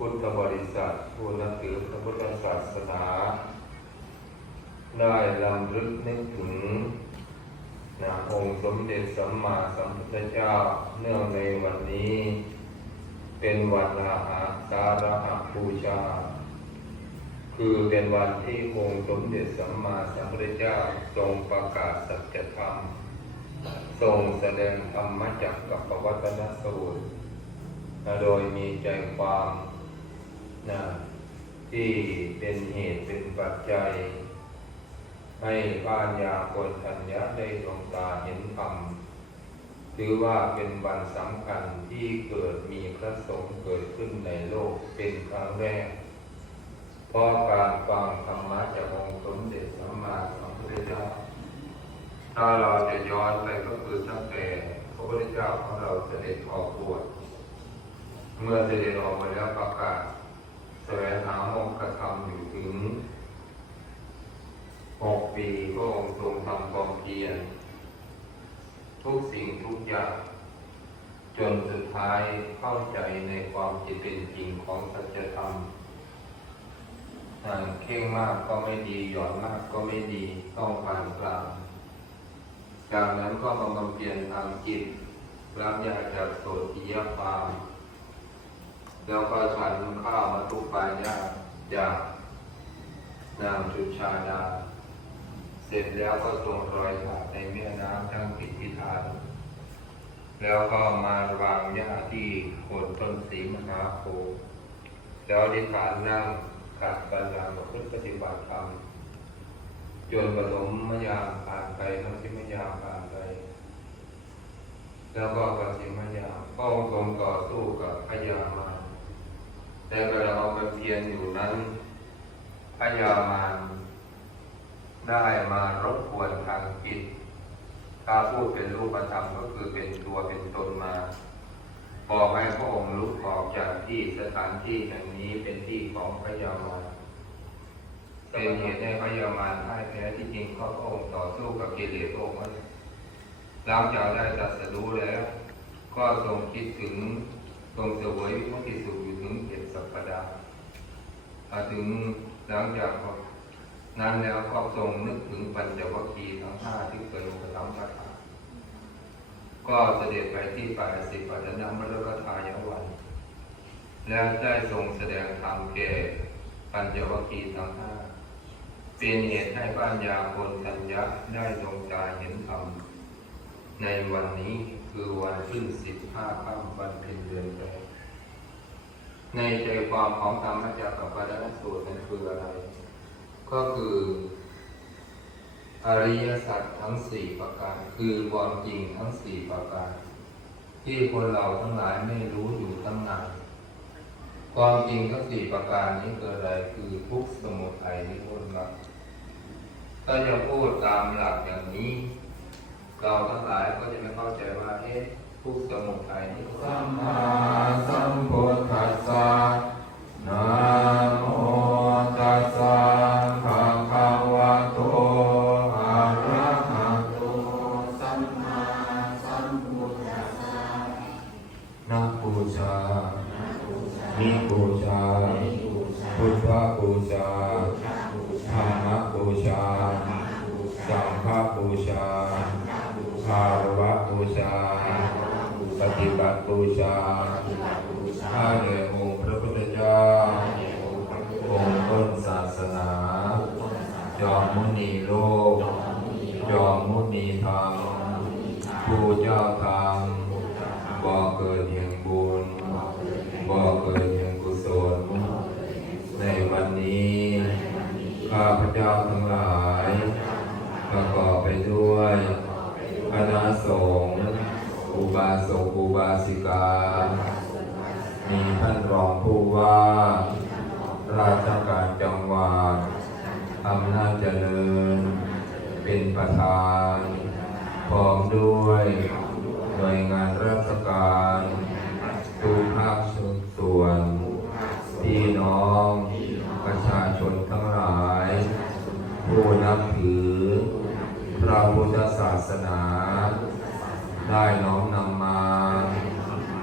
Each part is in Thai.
พุทธบริษัทผู้นับถือพระพุทธศาสนาได้ลำลึกนึกถึงนะองค์สมเด็จสัมมาสัมพุทธเจ้าเนื่องในวันนี้ เป็นวันอาหาสาระหบูชา คือเป็นวันที่องค์สมเด็จสัมมาสัมพุทธเจ้าทรงประกาศสัจธรรม ทรงแสดงธรรมจักกับปวัตนสูตร โดยมีใจความ นะที่เป็นเหตุเป็นปัจจัย ให้บ้านยาคนทัญญาได้ดวงตาเห็นธรรมถือว่าเป็นวันสำคัญที่เกิดมีพระสงฆ์เกิดขึ้นในโลกเป็นครั้งแรก เพราะการฟังธรรมะจากองค์สมเด็จสัมมาสัมพุทธเจ้าถ้าเราจะย้อนไปก็คือตั้งแต่พระพุทธเจ้าของเราเสด็จออกบวชเมื่อเสด็จออกมาแล้วประกาศแสวงหามงคลธรรมอยู่ถึงหก ปีพระองค์ทรงทำความเพียรทุกสิ่งทุกอย่าง จนสุดท้ายเข้าใจในความจริงเป็นจริงของสัจธรรมอ่เข่งมากก็ไม่ดี หย่อนมากก็ไม่ดี ต้องปานกลางจากนั้นก็มาบำเพ็ญทางจิตรับยาจากโสติยปาม แล้วก็ฉันข้าวมาทุกปายาจากนางจุชาดา เสร็จแล้วก็ทรงรอยบาทในแม่น้ำทั้งปิพิธานแล้วก็มาวางหญ้าที่โคนต้นสีมหาโพธิ์แล้วอธิษฐานนั่งขัดบัลลังก์ประพฤติปฏิบัติธรรมจนปฐมมยามผ่านไปมัชฌิมยามผ่านไป แล้วก็ปัจฉิมยามก็ทรงต่อสู้กับพยามาแต่กระเราไปเพียรอยู่นั้นพยามาร ได้มารบกวนทางจิตถ้าพูดเป็นรูปธรรมก็คือเป็นตัวเป็นตนมาบอกให้พระองค์ลุกออกจากที่สถานที่แห่งนี้เป็นที่ของพยามารเป็นเหตุให้พยามารพ่ายแพ้ที่จริงเขาพระองค์ต่อสู้กับกิเลสพระองค์นั้นหลังจากได้ตรัสรู้แล้ว ก็ทรงคิดถึงทรงเสวยวิมุตติสุขอยู่ถึงเจ็ดสัปดาห์มาถึงหลังจาก นั้นแล้วก็ทรงนึกถึงปัญจวัคคีย์ทั้งห้าที่เคยอุปถัมภ์พระธรรมก็เสด็จไปที่ป่าสิปัตนมรกทายวัน แล้วได้ทรงแสดงธรรมแก่ปัญจวัคคีย์ทั้งห้าเป็นเหตุให้ปัญญาคนสัญญาได้ดวงตาเห็นธรรมในวันนี้คือวันขึ้นสิบห้าค่ำวันเพ็ญเดือนแปดในใจความของธรรมจักรกับปวัตสูตรนั้นคืออะไร ก็คือ อริยสัจทั้งสี่ประการ คือความจริงทั้งสี่ประการ ที่คนเราทั้งหลายไม่รู้อยู่ตั้งนานความจริงทั้งสี่ประการนี้เกิดอะไรคือทุกสมุทัยนิโรธมรรคถ้าจะพูดตามหลักอย่างนี้ เราทั้งหลายก็จะไม่เข้าใจว่าเอ๊ะทุกสมุทัยนิโรธสัมมาสัมพุทธัสสะนะโม สนา จอมมุนีโลก จอมมุนีธรรมผู้เจ้าธรรมบ่อเกิดแห่งบุญบ่อเกิดแห่งกุศล ในวันนี้ ข้าพเจ้าทั้งหลาย ประกอบไปด้วยคณะสงฆ์อุบาสกอุบาสิกา มีท่านรองผู้ว่า ราชการจังหวัดอำนาจเจริญ เป็นประธานพร้อมด้วยหน่วยงานราชการทุกภาคส่วนพี่น้องประชาชนทั้งหลาย ผู้นับถือ พระพุทธศาสนา ได้น้อมนำมา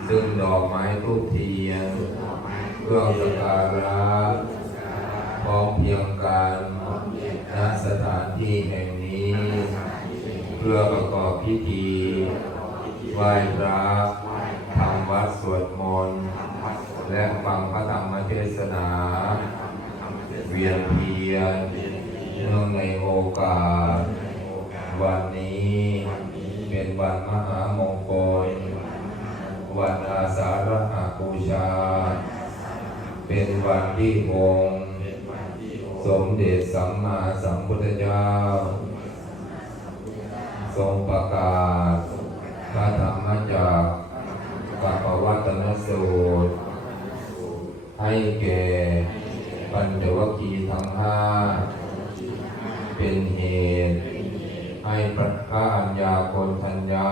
ซึ่งดอกไม้ทูกเทียน เพื่อรื่องสการะพร้อมเพียงกันณสถานที่แห่งนี้ เพื่อประกอบพิธีไหว้พระทำวัดสวดมนต์และฟังพระธรรมเทศนา เวียนเทียนเนื่องในโอกาส วันนี้เป็นวันมหามงคลวันอาสาฬหบูชา เป็นวันที่องค์สมเด็จสัมมาสัมพุทธเจ้า ทรงประกาศพระธรรมจักรกับปวัตนสูตร ให้แก่ปัญจวัคคีย์ทั้งห้าเป็นเหตุ ให้พระพระัญญาโกณทัญญา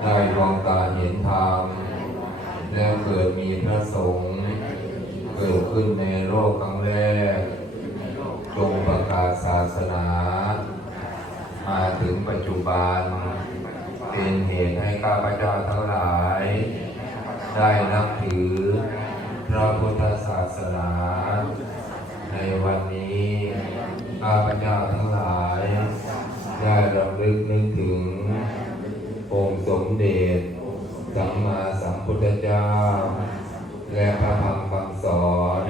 ได้ดวงตาเห็นธรรมแล้วเกิดมีพระสงฆ์ เกิดขึ้นในโลกครั้งแรก จงประกาศศาสนา มาถึงปัจจุบัน เป็นเหตุให้ข้าพเจ้าทั้งหลาย ได้นับถือพระพุทธศาสนา ในวันนี้ข้าพเจ้าทั้งหลาย ได้รำลึกนึกถึงองค์สมเด็จสัมมาสัมพุทธเจ้า และพระธรรม สอน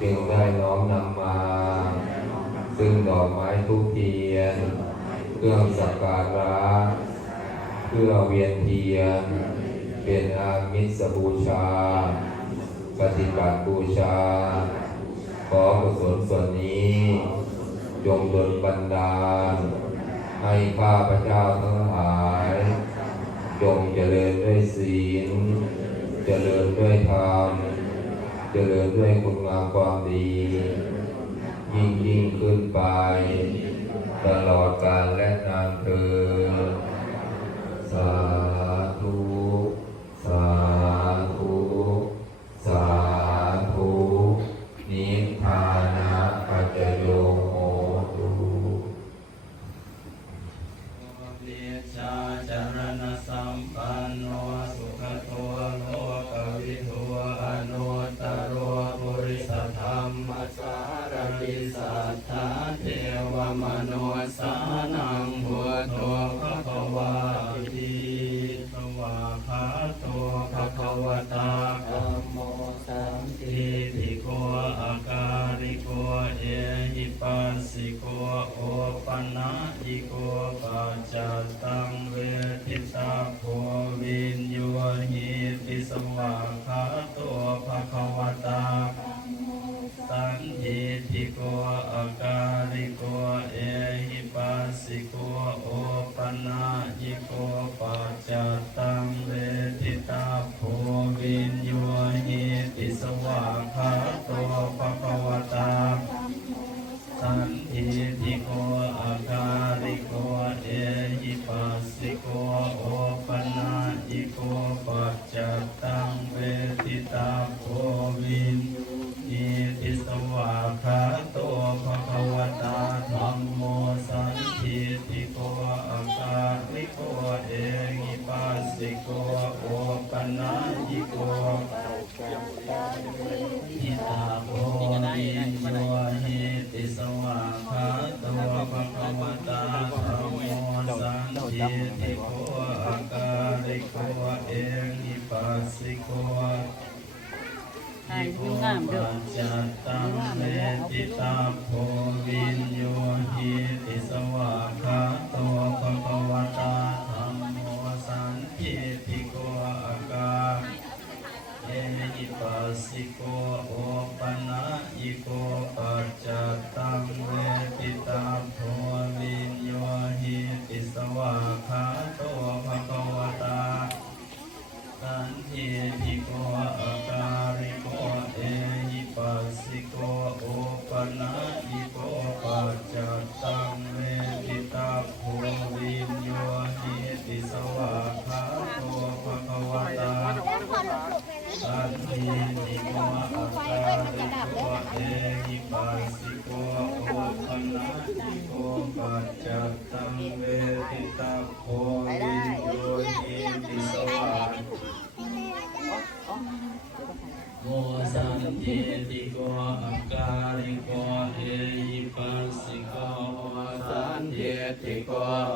จึงได้น้อมนำมา ซึ่งดอกไม้ทุกเทียน เครื่องสักการะเพื่อเวียนเทียน เป็นอามิสบูชา ปฏิบัติบูชา ขอกุศลส่วนนี้ จงดลบันดาล ให้ข้าพระเจ้าทั้งหลายจงเจริญด้วยศีล เจริญด้วยธรรม เจริญด้วยคุณงามความดี ยิ่งยิ่งขึ้นไป ตลอดกาล มโนสานังหัวโตภะคะวาติสวาคาโตภะคะวตาธัมโมสังทิติโกอาการิโกเอหิปัสสิโกโอปันนะอิโกปัจจตังเวทิตา สสิโกใช่ดูงามเด้อจัตตังเมติตาโพวินโ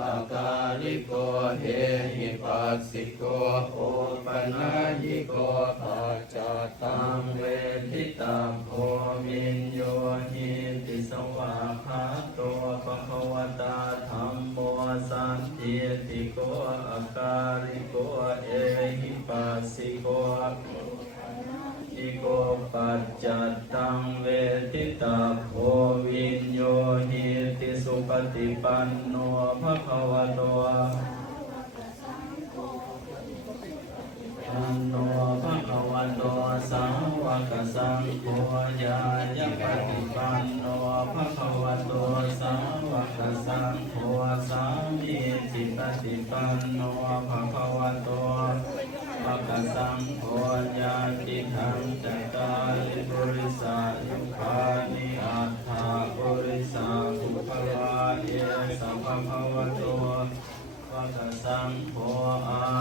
อากาลิโกเฮหิปัสสิโกโอปนายิโกปัจจตังเวทิตังโคมินโยหิติสวาคาโตปะควตาธรรมโมสันติติโกอากาลิโกเอหิปัสสิโกโอิโกปัจจตังเวทิตาโค ปฏิปันโนภะคะวะโต 三摩阿。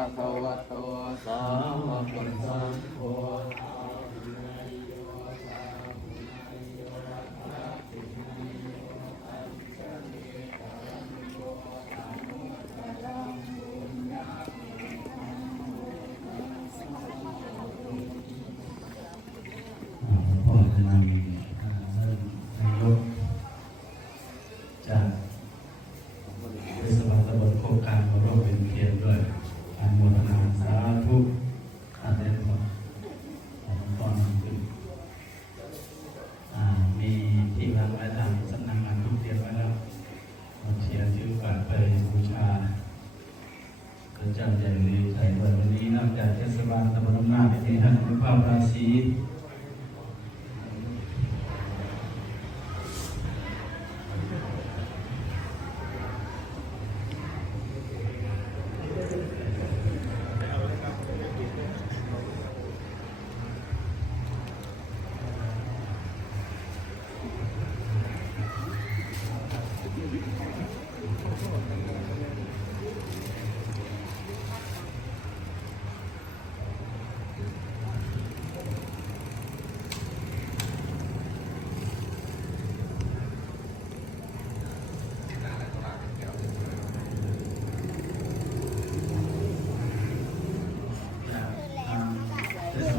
ภะคะวะโต สาวกสั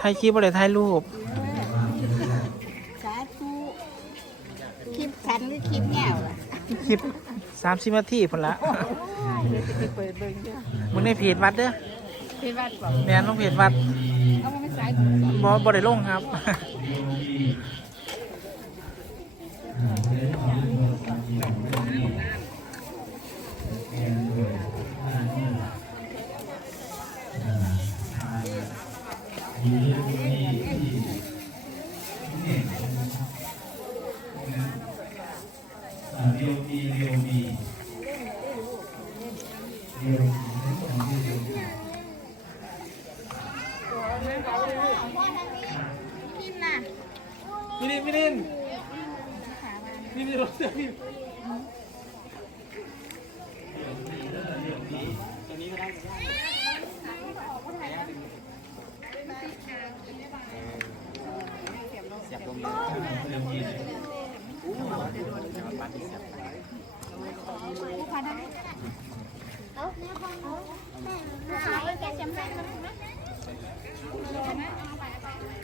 ถ่ายคลิปอะไรถ่ายรูป สาธุคลิปฉันหรือคลิปแง่วคลิปสามสิบนาทีพอนละมึงในเพจวัดเด้อเพจวัดแมนลงเพจวัดบอามาไสยบุญได้ลงครับ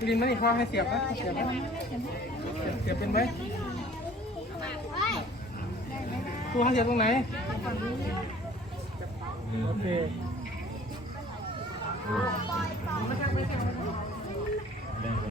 ลินไม่ได้คว้าให้เสียบไหมเสียบไหมเสียบเป็นไหมตัวเสียบตรงไหน โอเค